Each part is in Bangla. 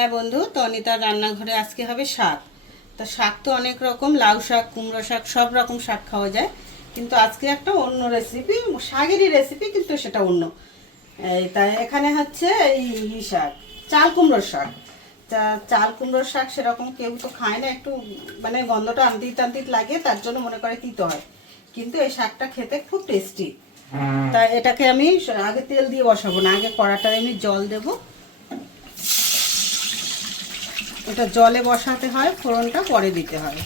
হ্যাঁ বন্ধু, তো অনিতার রান্নাঘরে আজকে হবে শাক। তা শাক তো অনেক রকম, লাউ শাক, কুমড়ো শাক, সব রকম শাক খাওয়া যায়, কিন্তু আজকে একটা অন্য রেসিপি, শাকেরই রেসিপি, কিন্তু সেটা অন্য। তাই এখানে হচ্ছে এই শাক, চাল কুমড়োর শাক। তা চাল কুমড়োর শাক সেরকম কেউ তো খায় না, একটু মানে গন্ধটা আনতিত টানতিত লাগে, তার জন্য মনে করে তিতো হয়, কিন্তু এই শাকটা খেতে খুব টেস্টি। তা এটাকে আমি আগে তেল দিয়ে বসাবো না, আগে কড়াটায় আমি জল দেবো। এটা জলে বসাতে হয়, ফোড়নটা পরে দিতে হয়।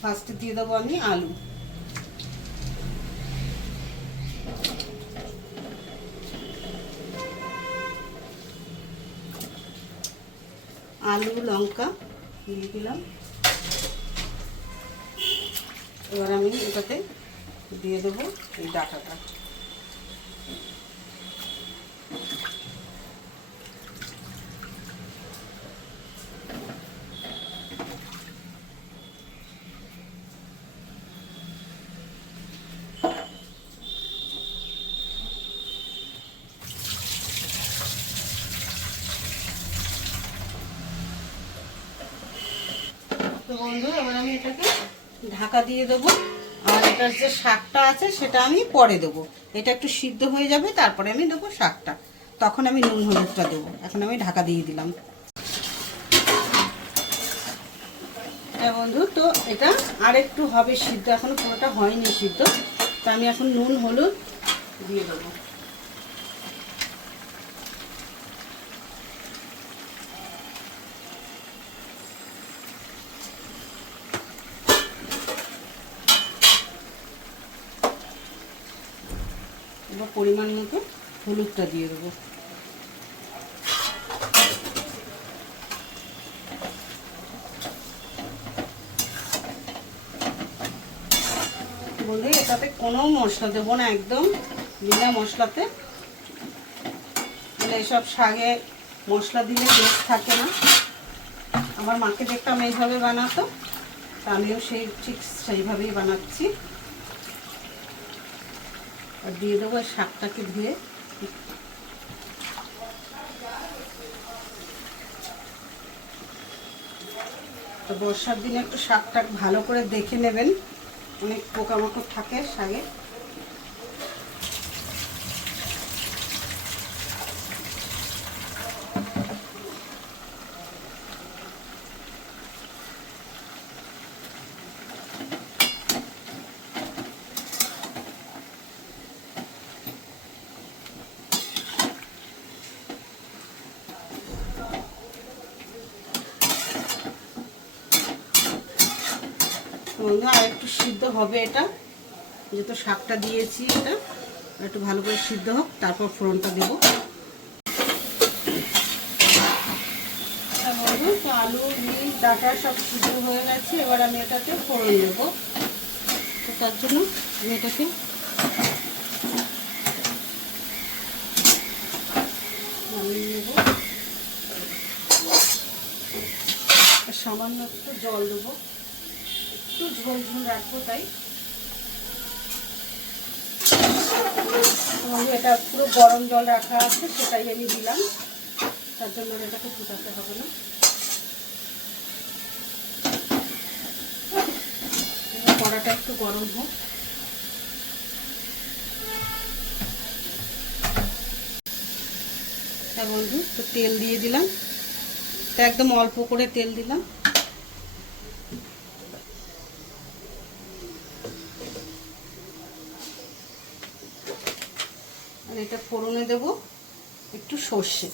ফার্স্টে দিয়ে দেবো আমি আলু। আলু লঙ্কা দিয়ে দিলাম। এবার আমি এটাতে দিয়ে দেবো এই ডাঁটাটা। তো বন্ধু, এবার আমি এটাকে ঢাকা দিয়ে দেবো। আর এটার যে শাকটা আছে সেটা আমি পরে দেবো। এটা একটু সিদ্ধ হয়ে যাবে, তারপরে আমি দেবো শাকটা, তখন আমি নুন হলুদটা দেবো। এখন আমি ঢাকা দিয়ে দিলাম। হ্যাঁ বন্ধু, তো এটা আর একটু হবে সিদ্ধ, এখনো পুরোটা হয়নি সিদ্ধ। তো আমি এখন নুন হলুদ দিয়ে দেবো। এবার পরিমাণ মতো হলুদটা দিয়ে দেবো। বন্ধু, এটাতে কোনো মশলা দেবো না, একদম বিনা মশলাতে। মানে এসব শাকে মশলা দিলে টেস্ট থাকে না। আমার মাকে দেখতাম এইভাবে বানাতো, তা আমিও ঠিক সেইভাবেই বানাচ্ছি। আর দিয়ে দেবো শাকটাকে ধুয়ে। তো বর্ষার দিনে একটু শাকটা ভালো করে দেখে নেবেন, অনেক পোকামাকড় থাকে শাকে। আর একটু সিদ্ধ হবে এটা, যেহেতু শাকটা দিয়েছি, এটা একটু ভালো করে সিদ্ধ হোক, তারপর ফোড়নটা দেবো। বন্ধু, তো আলু বীজ ডাঁটা সব সিদ্ধ হয়ে গেছে, এবার আমি এটাকে ফোড়ন দেবো। তো তার জন্য আমি এটাকে নামিয়ে নেব। সামান্য একটু জল দেবো, একটু ঝোল ঝোল রাখবো তাই। এটা পুরো গরম জল রাখা আছে, সেটাই আমি দিলাম, তার জন্য এটাকে ফুটাতে হবে না। এবার কড়াটা একটু গরম হোক। হ্যাঁ বন্ধু, তো তেল দিয়ে দিলাম, তো একদম অল্প করে তেল দিলাম। আর এটা ফোড়নে দেব একটু সর্ষে।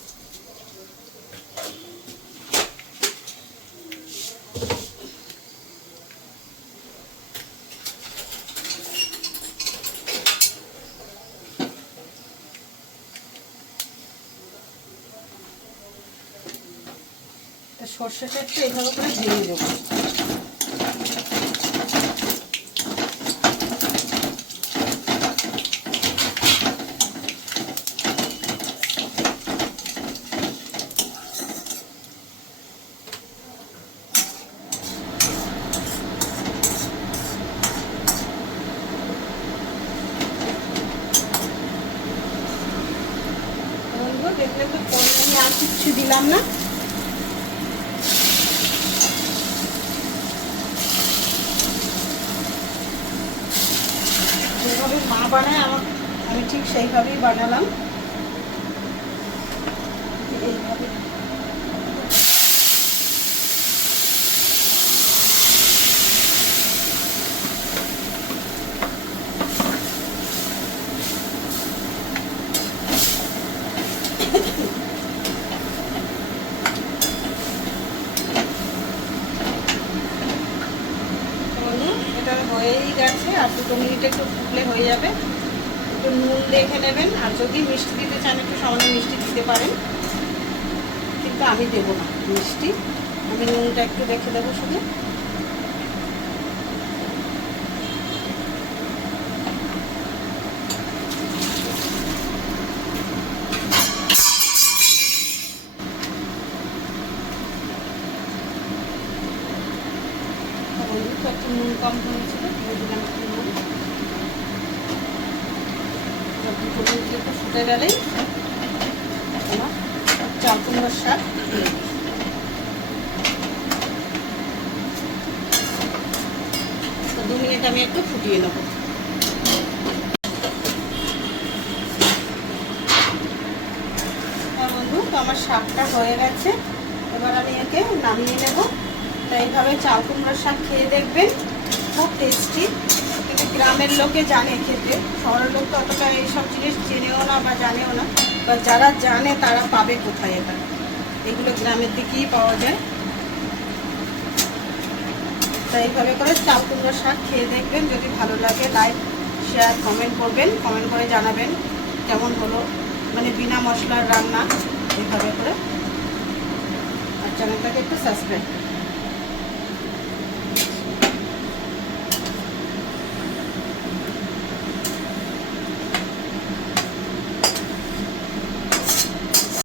সর্ষেটা একটু এইভাবে করে ভেঙে দেবো। বেশি দিলাম না। যেভাবে মা বানায় আমি ঠিক সেইভাবেই বানালাম। এইভাবে এটা হয়েই গেছে, আর 2 মিনিট একটু ফুটলে হয়ে যাবে। একটু নুন দেখে নেবেন, আর যদি মিষ্টি দিতে চান একটু সামান্য মিষ্টি দিতে পারেন, কিন্তু আমি দেবো না মিষ্টি, আমি নুনটা একটু দেখে দেবো শুধু। একটু নুন কম হয়েছিল, দিয়ে দিলাম একটু নুন। 2 মিনিট একটু ফুটে গেলেই আমার চাল কুমড়োর শাক। 2 মিনিট আমি একটু ফুটিয়ে নেব। বন্ধু, তো আমার শাকটা হয়ে গেছে, এবার আমি একে নামিয়ে নেব। তাই এইভাবে চাল কুমড়োর শাক খেয়ে দেখবেন, খুব টেস্টি। কিন্তু গ্রামের লোকে জানে খেতে, শহরের লোক তো অতটা এইসব জিনিস চেনেও না বা জানেও না, বা যারা জানে তারা পাবে কোথায় এটা, এগুলো গ্রামের দিকেই পাওয়া যায়। তাই এইভাবে করে চাল কুমড়োর শাক খেয়ে দেখবেন, যদি ভালো লাগে লাইক শেয়ার কমেন্ট করবেন, কমেন্ট করে জানাবেন কেমন হলো, মানে বিনা মশলার রান্না এইভাবে করে। আর চ্যানেলটাকে একটু সাবস্ক্রাইব করবেন।